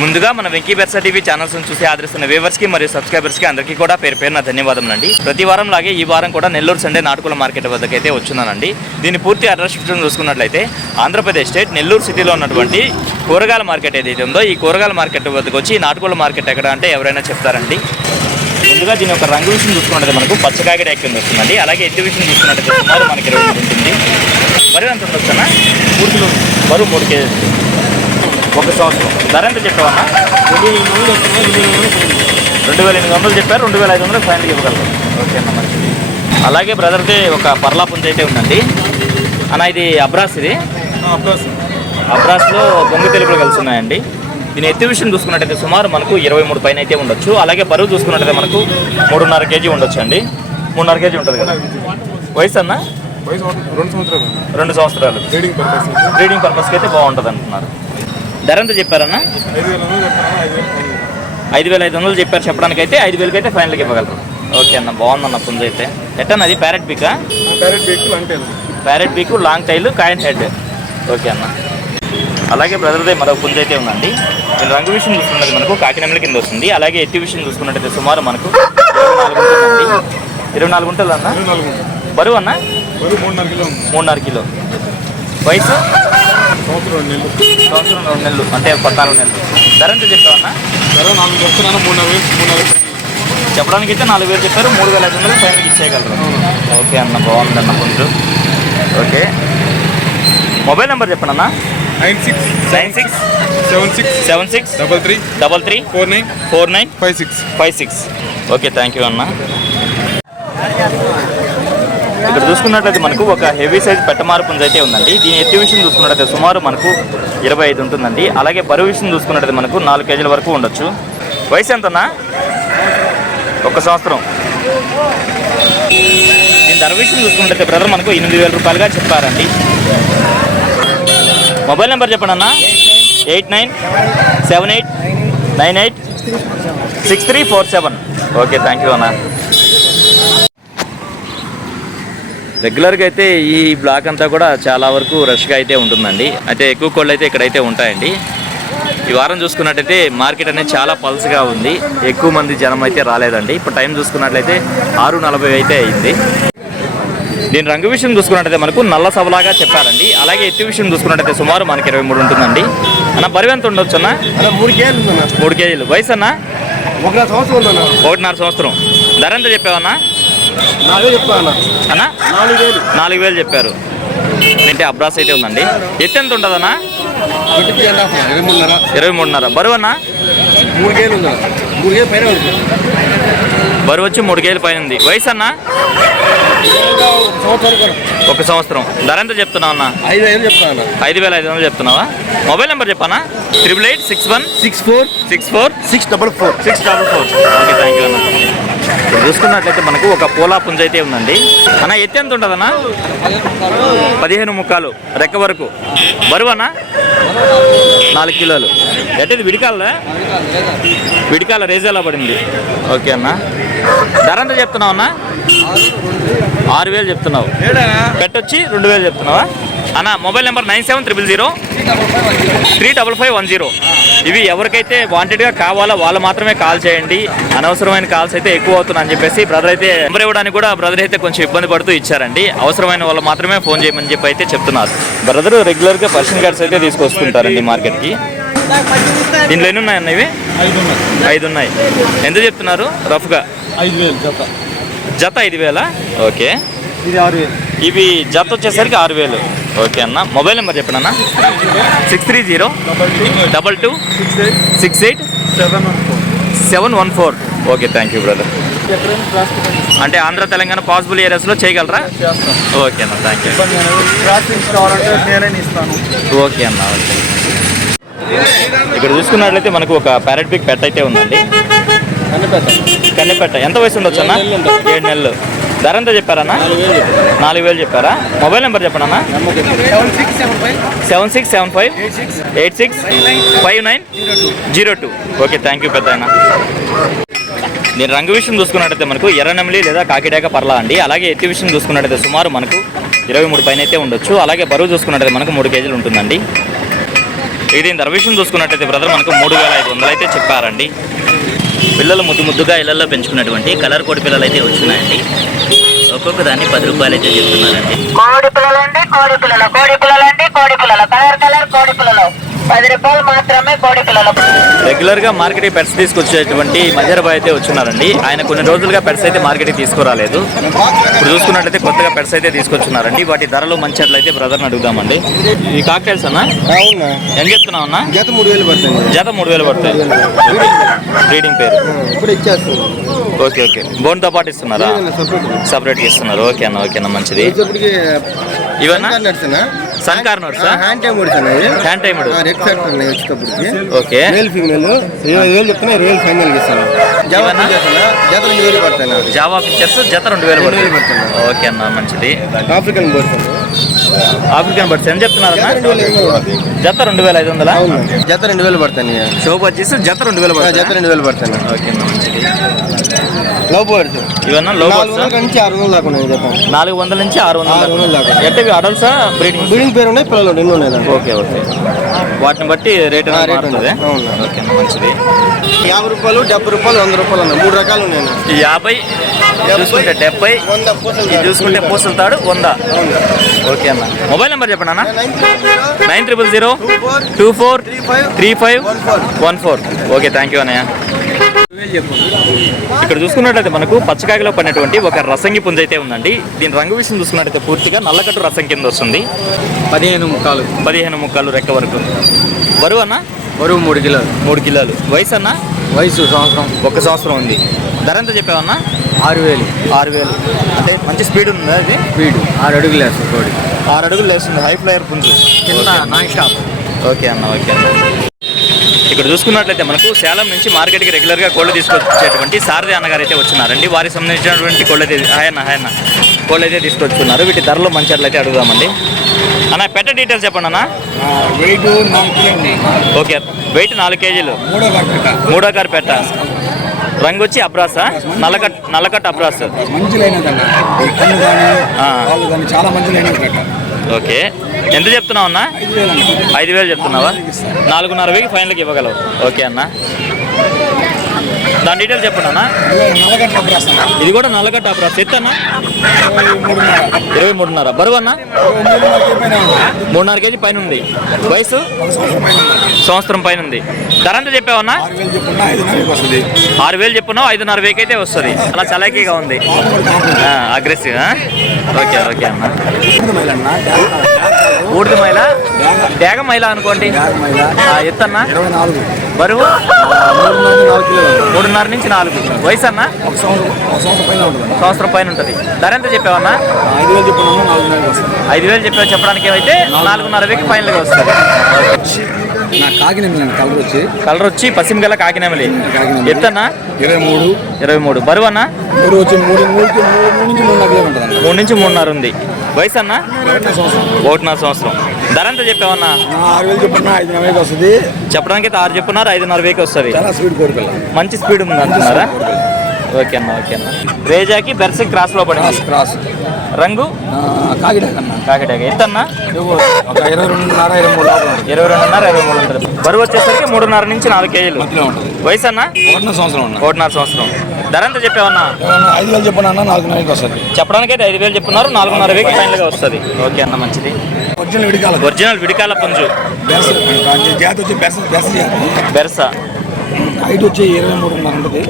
ముందుగా మన Venky బెర్సా TV channels చూసి ఆదరిస్తున్న వ్యూవర్స్కి మరియు సబ్స్క్రైబర్స్కి అందరికీ కూడా పేరు పేరున ధన్యవాదములండి. ప్రతి వారం లాగే ఈ వారం కూడా నెల్లూరు సండే నాటుకోళ్ల మార్కెట్ వద్దకైతే వచ్చున్నానండి. దీని పూర్తి అడ్రస్ చూసుకున్నట్లయితే ఆంధ్రప్రదేశ్ స్టేట్ నెల్లూరు సిటీలో ఉన్నటువంటి కూరగాయల మార్కెట్ ఏదైతే ఉందో ఈ కూరగాయల మార్కెట్ వద్దకు వచ్చి నాటుకోళ్ల మార్కెట్ ఎక్కడ అంటే ఎవరైనా చెప్తారండి. ముందుగా దీని యొక్క రంగు విషయం చూసుకున్నట్టు మనకు పచ్చకాగిడ కింద వస్తుందండి. అలాగే ఎత్తు విషయం చూసుకున్నట్టు సుమారు మనకి 20 ఉంటుంది. బరువు ఎంత ఉండొచ్చన్నా? పూర్తిలో బరువు 3 కేజీలు. 1 సంవత్సరం. ధర ఎంత చెప్పావన్నా? 2800 చెప్పారు. 2500 ఫైనల్గా ఇవ్వగలరు. ఓకే అన్న, మంచిది. అలాగే బ్రదర్ది ఒక పర్లా పుంజ అయితే ఉందండి అన్న. ఇది అబ్రాస్. ఇది అబ్రాస్లో బొంగు తెలుపులు కలిసి ఉన్నాయండి. దీని ఎత్తు విషయం చూసుకున్నట్టయితే సుమారు మనకు 23 పైన అయితే ఉండొచ్చు. అలాగే బరువు చూసుకున్నట్టయితే మనకు 3.5 కేజీ ఉండొచ్చు అండి. 3.5 కేజీ ఉంటుంది కదా. వయసు అన్న 2 సంవత్సరాలు. బ్రీడింగ్ పర్పస్కి అయితే బాగుంటుంది అంటున్నారు. ధర ఎంత చెప్పారన్నా? 5500 చెప్పారు. చెప్పడానికి అయితే 5000కి అయితే ఫైనల్కి ఇవ్వగలరు. ఓకే అన్న, బాగుందన్న పుంజ అయితే. ఎట్టన్నా అది ప్యారెట్ బీకా? Parrot beak, long tail, coin head. Okay అన్న. అలాగే బ్రదర్దే మరో పుంజ అయితే ఉందండి. దీని రంగు విషయం చూసుకున్నది మనకు కాకినెమ్మల కింద వస్తుంది. అలాగే ఎత్తి విషయం చూసుకున్నట్టయితే సుమారు మనకు 24 ఉంటుంది అన్న. బరువు అన్న 3.5 కిలో. వయసు సంవత్సరం 2 నెలలు అంటే 14 నెలలు. ధర ఎంత చెప్పావన్నా? చెప్పడానికి అయితే 4000 చెప్పారు. 3500 ఫైనల్కి ఇచ్చేయగలరు. ఓకే అన్న, బాగుందన్న పుంజు. ఓకే, మొబైల్ నెంబర్ చెప్పండి అన్న. 9676334956. ఓకే, థ్యాంక్ యూ అన్న. ఇక్కడ చూసుకున్నట్లయితే మనకు ఒక హెవీ సైజ్ పెట్టమారు పుంజ అయితే ఉందండి. దీని ఎత్తు విషయం చూసుకున్నట్లయితే సుమారు మనకు 25 ఉంటుందండి. అలాగే బరువు విషయం చూసుకున్నట్లయితే మనకు 4 కేజీల వరకు ఉండొచ్చు. వయసు ఎంతన్నా? 1 సంవత్సరం. దీని ధర విషయం చూసుకున్నట్లయితే బ్రదర్ మనకు 8000 రూపాయలుగా చెప్పారండి. మొబైల్ నెంబర్ చెప్పండి అన్న. 8978986347. ఓకే, థ్యాంక్ యూ అన్న. రెగ్యులర్గా అయితే ఈ బ్లాక్ అంతా కూడా చాలా వరకు రష్గా అయితే ఉంటుందండి. అయితే ఎక్కువ కోళ్ళు అయితే ఇక్కడైతే ఉంటాయండి. ఈ వారం చూసుకున్నట్టయితే మార్కెట్ అనేది చాలా పల్స్గా ఉంది. ఎక్కువ మంది జనం అయితే రాలేదండి. ఇప్పుడు టైం చూసుకున్నట్లయితే 6:40 అయితే అయింది. దీని రంగు విషయం చూసుకున్నట్టయితే మనకు నల్ల సవలాగా చెప్పారండి. అలాగే ఎత్తు విషయం చూసుకున్నట్టయితే సుమారు మనకి 23 ఉంటుందండి. అన్న బరువు ఎంత ఉండొచ్చు అన్న? 3 కేజీలు. వయసు అన్న? 1.5 సంవత్సరం. ధర ఎంత చెప్పావన్నా? 4000 చెప్పారు. అంటే అబ్రాస్ అయితే ఉందండి. ఎత్తు ఎంత ఉంటుందన్నా? 23.5. బరువు అన్న? 3 కేజీలు. బరువు వచ్చి 3 కేజీల పైన ఉంది. వయసు అన్న? 1 సంవత్సరం. ధర ఎంత చెప్తున్నావు అన్న? 5500 చెప్తున్నావా? మొబైల్ నెంబర్ చెప్పానా? 8861646464. ఓకే, థ్యాంక్ యూ అన్న. ఇప్పుడు చూసుకున్నట్లయితే మనకు ఒక పోలా పుంజ అయితే ఉందండి అన్న. ఎత్తు ఎంత ఉంటుంది అన్న? 15 ముక్కాలు రెక్క వరకు. బరువు అన్న? 4 కిలోలు. ఎట్టది విడికాల రేజేలా పడింది. ఓకే అన్న. ధర ఎంత చెప్తున్నావు అన్న? 6000 చెప్తున్నావు. పెట్టొచ్చి 2000 చెప్తున్నావా అన్న? Mobile number 9700355510. ఇవి ఎవరికైతే వాంటెడ్గా కావాలో వాళ్ళు మాత్రమే కాల్ చేయండి. అనవసరమైన కాల్స్ అయితే ఎక్కువ అవుతున్నాయని చెప్పేసి బ్రదర్ అయితే నెంబర్ ఇవ్వడానికి కూడా బ్రదర్ అయితే కొంచెం ఇబ్బంది పడుతూ ఇచ్చారండి. అవసరమైన వాళ్ళు మాత్రమే ఫోన్ చేయమని చెప్పి అయితే చెప్తున్నారు. బ్రదర్ రెగ్యులర్గా పర్సనల్ కార్డ్స్ అయితే తీసుకొస్తుంటారండి మార్కెట్కి. దీంట్లో ఎన్ని ఉన్నాయన్న? ఇవి 5 ఉన్నాయి. ఎంత చెప్తున్నారు రఫ్గా? 5000 జత. 5000. ఓకే, ఇవి జత వచ్చేసరికి 6000. ఓకే అన్న. మొబైల్ నెంబర్ చెప్పండి అన్న. 630222687714. Okay, thank you brother. అంటే ఆంధ్ర తెలంగాణ పాసిబుల్ ఏరియాస్లో చేయగలరా? ఓకే అన్న, థ్యాంక్ యూ. ఓకే అన్న. ఓకే, ఇక్కడ చూసుకున్నట్లయితే మనకు ఒక ప్యారెట్ బిగ్ పెట్ అయితే ఉందండి. కన్నెపెట్ట. ఎంత వయసు ఉండొచ్చు అన్న? 7 నెలలు. ధర ఎంత చెప్పారన్నా? 4000 చెప్పారా? మొబైల్ నెంబర్ చెప్పండి అన్న. 7675865902. ఓకే, థ్యాంక్ యూ పెద్ద ఆయన. దీని రంగు విషయం చూసుకున్నట్టయితే మనకు ఎర్ర నెమలి లేదా కాకిడాక పర్లా అండి. అలాగే ఎత్తి విషయం చూసుకున్నట్టయితే సుమారు మనకు 23 పైన అయితే ఉండొచ్చు. అలాగే బరువు చూసుకున్నట్టయితే మనకు 3 కేజీలు ఉంటుందండి. ఇది దీని ధర విషయం చూసుకున్నట్టయితే బ్రదర్ మనకు 3,500 అయితే చెప్పారండి. పిల్లలు ముద్దుగా ఇళ్లలో పెంచుకున్నటువంటి కలర్ కోడి పిల్లలు అయితే వచ్చినాయండి. ఒక్కొక్క దాన్ని 10 రూపాయలు అయితే చెప్తున్నారండి. కోడి పిల్లలు అండి, కోడి పిల్లలు, కోడి పిల్లలు అండి, కోడి పిల్లలు, కలర్ కోడి పిల్లలు 10 రూపాయలు మాత్రమే కోడి పిల్లలు. రెగ్యులర్ గా మార్కెట్ పెట్స్ తీసుకొచ్చేటువంటి మజర్బాయ్ అయితే వచ్చున్నారండి. ఆయన కొన్ని రోజులుగా పెట్స్ అయితే మార్కెట్ తీసుకురాలేదు. ఇప్పుడు చూసుకున్నట్లయితే కొత్తగా పెట్స్ అయితే తీసుకొచ్చున్నారండి. వాటి ధరలు మంచి అట్లయితే బ్రదర్ని అడుగుదామండి. ఈ కాక్టైల్స్ అన్నా ఏం చెప్తున్నావు అన్నా? జత 3,000 పడుతుంది. జత 3,000 పడతాయి. బ్రీడింగ్ పేరు ఇప్పుడు ఇచ్చేస్తాం. Okay okay. బోన్తో పాటు ఇస్తున్నారా? సపరేట్ ఇస్తున్నారు. ఓకే అన్న మంచిది. ఇవన్నా సన్కార్ నోట్స్ హ్యాండ్ టైముడ్ హ్యాండ్ టైముడ్ వచ్చేటప్పటికి ఓకే. మేల్ ఫీమేల్ 7,000 చెప్తున్నా, 2,000 ఫైనల్ ఇస్తాను. జత 2,000 పడతాను. జావా పిక్చర్స్ జత 2,000 పడుతుంది. ఓకే అన్న మంచిది. ఆఫ్రికన్ బర్డ్స్ బర్డ్స్ ఏం చెప్తున్నారు జత 2,500. జత 2,000 పడతాను. షోప్ వచ్చేసి జత 2,000 జత 2,000 పడతాను. ఓకే అన్న మంచిది. లో బర్డ్స్ ఇవన్నా లో బర్డ్స్ 400 నుంచి 600 దాకా ఉన్నాయి. 400 నుంచి 600 దాకా. ఎట్టవి అడల్ట్సా బ్రీడింగ్ పేరు ఉన్నాయి, పిల్లలు రెండు ఉన్నాయి. Okay okay. వాటిని బట్టి రేట్ మారుతుంది. ఓకే మంచిది. 50 రూపాయలు, 70 రూపాయలు, 100 రూపాయలు అన్న 3 రకాలు ఉన్నాయి. 50 చూసుకుంటే 70, ఇది చూసుకుంటే పూసలు తాడు 100. ఓకే అన్న. మొబైల్ నెంబర్ చెప్పండి అన్న. 9000243514. ఓకే థ్యాంక్ యూ అన్నయ్య. ఇక్కడ చూసుకున్నట్లయితే మనకు పచ్చకాయలో పడినటువంటి ఒక రసంగి పుంజ అయితే ఉందండి. దీని రంగు విషయం చూసుకున్నట్లయితే పూర్తిగా నల్లకట్టు రసం కింద వస్తుంది. 15 ముక్కాలు రెక్క వరకు. బరువు అన్న? బరువు 3 కిలోలు. 3 కిలోలు. వయసు అన్న? వయసు సంవత్సరం. 1 సంవత్సరం ఉంది. ధర ఎంత చెప్పావన్నా? 6,000. అంటే మంచి స్పీడ్ ఉందా? అది స్పీడ్ 6 అడుగులు వేస్తుంది. కోడి 6 అడుగులు వేస్తుంది. హై ఫ్లైయర్ పుంజు. Non stop. ఓకే అన్న. ఇక్కడ చూసుకున్నట్లయితే మనకు సేలం నుంచి మార్కెట్కి రెగ్యులర్గా కోళ్ళు తీసుకొచ్చేటువంటి సారథి అన్నగారు అయితే వచ్చినారండి. వారికి సంబంధించినటువంటి కోళ్ళు అయితే ఆయన కోళ్ళు అయితే తీసుకొచ్చుకున్నారు. వీటి ధరలు మంచి అట్లయితే అడుగుదామండి. అన్న పెట్ట డీటెయిల్స్ చెప్పండి అన్న. వెయిట్ 4 కిలోలు. ఓకే. వెయిట్ 4 కేజీలు. మూడో కారు పెట్ట. రంగు వచ్చి అబ్రాసా? నల్లకట్ట అబ్రాస్. చాలా మంచి. ఓకే. ఎంత చెప్తున్నావు అన్న? 5,000 చెప్తున్నావా? 4,500 ఫైనల్కి ఇవ్వగలవు. ఓకే అన్న. దాని డీటెయిల్స్ చెప్పండి అన్న. ఇది కూడా నల్లకట్ట అబ్రాస్. ఎత్తు అన్న? 23.5. బరువు అన్న? 3.5 కేజీ పైన ఉంది. వయసు? సంవత్సరం పైన ఉంది. ధర ఎంత చెప్పావన్నా? 6,000 చెప్పున్నావు. 5,500 అయితే వస్తుంది. అలా చలాకీగా ఉంది. అగ్రెసివ్. ఓకే అన్న. ఊడిది మైల డేగ మైల అనుకోండి. ఎత్తన్నా? బరువు 3.5 నుంచి 4. వయసు అన్న? సంవత్సరం పైన ఉంటుంది. ధర ఎంత చెప్పావన్నా? 5,000 చెప్పావు. చెప్పడానికి ఏమైతే 4,500 ఫైనల్గా వస్తుంది. కలర్ వచ్చి పసిమిగల కాకినెమలి. ఎత్తన్నా? 23. బరువు అన్న? 3 నుంచి 3.5 ఉంది. వయసు అన్న? 1.5 సంవత్సరం. ధర ఎంత చెప్పావన్నా? 6,000 వస్తుంది. చెప్పడానికి అయితే 6 చెప్పున్నారు. 5,500 వస్తుంది. మంచి స్పీడ్ ఉంది అంటున్నారా? ఓకే అన్న. రేజాకి బెర్సిక్ క్రాస్ లో పడింది. రంగు కాకిడాక. ఎంత అన్న? 22.5-23 ఉంటుంది. బరువు వచ్చేసరికి 3.5 నుంచి 4 కేజీలు. వయసు అన్న? 1.5 సంవత్సరం. ధర ఎంత చెప్పావన్నా? 5,000 చెప్పన్నా. 4,500 వస్తుంది. చెప్పడానికి అయితే 5,000 చెప్పున్నారు. 4,500 ఫైనల్ గా వస్తుంది. ఓకే అన్న మంచిది. ఒరిజినల్ విడికాల పుంజు. బెర్సా. హైట్ వచ్చి 23.5 ఉంటుంది.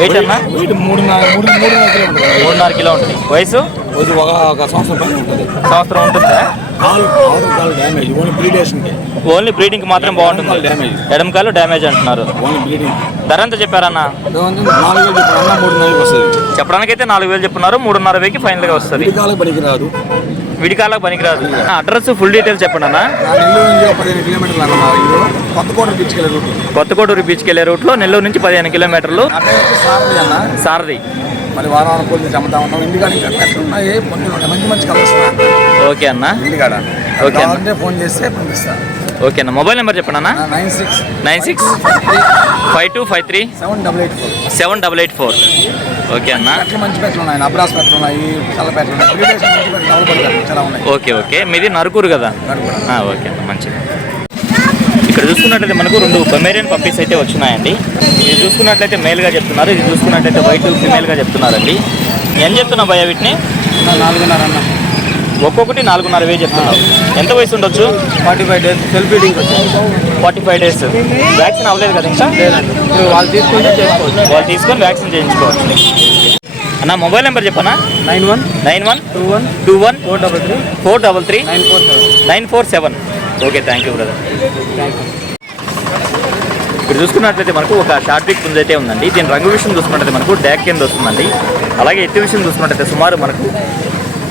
వెయిట్ అన్న? 3.5 కిలో ఉంటుంది. వయసు? 1 సంవత్సరం పైన ఉంటుంది. సంవత్సరం ఉంటుందా? ఓన్లీ బ్రీడింగ్ మాత్రం బాగుంటుంది. ఎడమకాలు డ్యామేజ్ అంటున్నారు. ధర ఎంత చెప్పారన్న? 4,000 వస్తుంది. చెప్పడానికైతే 4,000 చెప్పున్నారు. 3.5 ఫైనల్ గా వస్తుంది. విడికాలకు పనికిరాదు. అడ్రస్ ఫుల్ డీటెయిల్స్ చెప్పండి అన్న. కొత్తకోటూరు బీచ్కి వెళ్ళే రూట్ లో నెల్లూరు నుంచి 15 కిలోమీటర్లు. సారథి. మరి వారం పోలీసు అమ్ముతా ఉంటాం. ఇంటికాడ ఉన్నాయి మంచి కలర్స్. ఓకే అన్న. ఇంటికాడ ఓకే ఫోన్ చేస్తే పంపిస్తాను. ఓకే అన్న. మొబైల్ నెంబర్ చెప్పండి అన్న. 9652378884. ఓకే అన్న. మంచి పెట్టలు ఉన్నాయి. అబ్రాస్ పెట్టలు ఉన్నాయి. చాలా పెట్టలు ఉన్నాయి. ఓకే మీది నరుకూరు కదా? ఓకే అన్న మంచిది. ఇక్కడ చూసుకున్నట్లయితే మనకు 2 పొమేరియన్ పప్పీస్ అయితే వచ్చినాయండి. ఇది చూసుకున్నట్లయితే మేల్గా చెప్తున్నారు, ఇది చూసుకున్నట్లయితే వైట్ ఫీమేల్గా చెప్తున్నారండి. ఏం చెప్తున్నావు భయ్యా వీటిని? 4.5 అన్న. ఒక్కొక్కటి 4.5 చెప్తున్నావు. ఎంత వయసు ఉండొచ్చు? 45 డేస్ సెల్ఫ్ ఫీడింగ్ వచ్చింది. 45 డేస్. వ్యాక్సిన్ అవ్వలేదు కదా ఇంకా? ఇప్పుడు వాళ్ళు తీసుకుంటే చేసుకోవచ్చు. వాళ్ళు తీసుకొని వ్యాక్సిన్ చేయించుకోవచ్చు. అన్న మొబైల్ నెంబర్ చెప్పనా? 91 21 433 947. Okay, thank you brother. ఇక్కడ చూసుకున్నట్లయితే మనకు ఒక షార్ట్ బిగ్ పుంజ్ అయితే ఉందండి. దీని రంగు విషయం చూసుకున్నట్లయితే మనకు డాక్ కింద వస్తుందండి. అలాగే ఎత్తు విషయం చూసుకున్నట్లయితే సుమారు మనకు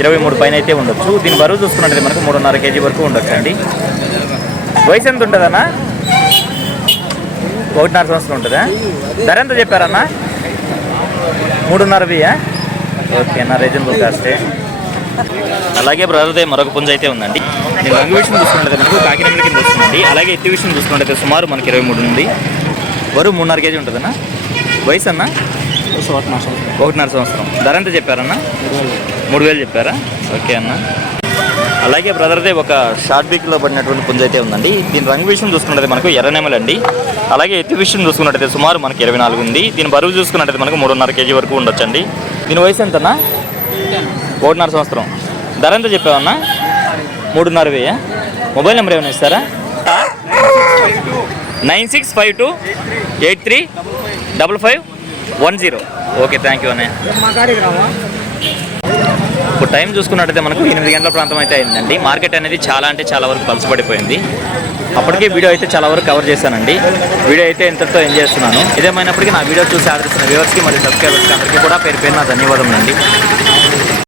23 పైన అయితే ఉండొచ్చు. దీని బరువు చూసుకున్నట్లయితే మనకు 3.5 kg వరకు ఉండొచ్చు అండి. వయసు ఎంత ఉంటుందన్నా? 1.5 సంవత్సరం ఉంటుందా? ధర ఎంత చెప్పారన్నా? 3.5. ఓకే అన్న, రీజనబుల్ కాస్టే. అలాగే బ్రదర్దే మరొక పుంజ అయితే ఉందండి. దీని రంగు విషయం చూసుకున్నట్లయితే మనకు కాకినాడ కింద వస్తుందండి. అలాగే ఎత్తు విషయం చూసుకున్నట్లయితే సుమారు మనకి 23 ఉంది. బరువు 3.5 kg ఉంటుందన్నా. వయసు అన్న? 1.5 సంవత్సరం. ధర ఎంత చెప్పారన్నా? 3,000 చెప్పారా? ఓకే అన్న. అలాగే బ్రదర్దే ఒక షార్ట్ బీక్లో పడినటువంటి పుంజ అయితే ఉందండి. దీని రంగు విషయం చూసుకున్నట్లయితే మనకు ఎర్రనేమలు అండి. అలాగే ఎత్తు విషయం చూసుకున్నట్లయితే సుమారు మనకి 24 ఉంది. దీని బరువు చూసుకున్నట్లయితే మనకు 3.5 kg వరకు ఉండొచ్చండి. దీని వయసు ఎంతన్నా? 1.5 సంవత్సరం. ధర ఎంత చెప్పావన్నా? 3.5. మొబైల్ నెంబర్ ఏమైనా ఇస్తారా? 9652835510. ఓకే, థ్యాంక్ యూ అన్నయ్య. ఇప్పుడు టైం చూసుకున్నట్టయితే మనకు 8 గంటల ప్రాంతం అయితే అయిందండి. మార్కెట్ అనేది చాలా అంటే చాలా వరకు పలచబడిపోయింది. అప్పటికే వీడియో అయితే చాలా వరకు కవర్ చేశానండి. వీడియో అయితే ఎంతతో ఎంజాయ్ చేస్తున్నాను. ఇదేమైనప్పటికీ నా వీడియో చూసి ఆదరిస్తున్న వ్యూవర్స్కి మరియు సబ్స్క్రైబర్స్కి అందరికీ కూడా పేరు పేరున ధన్యవాదములండి.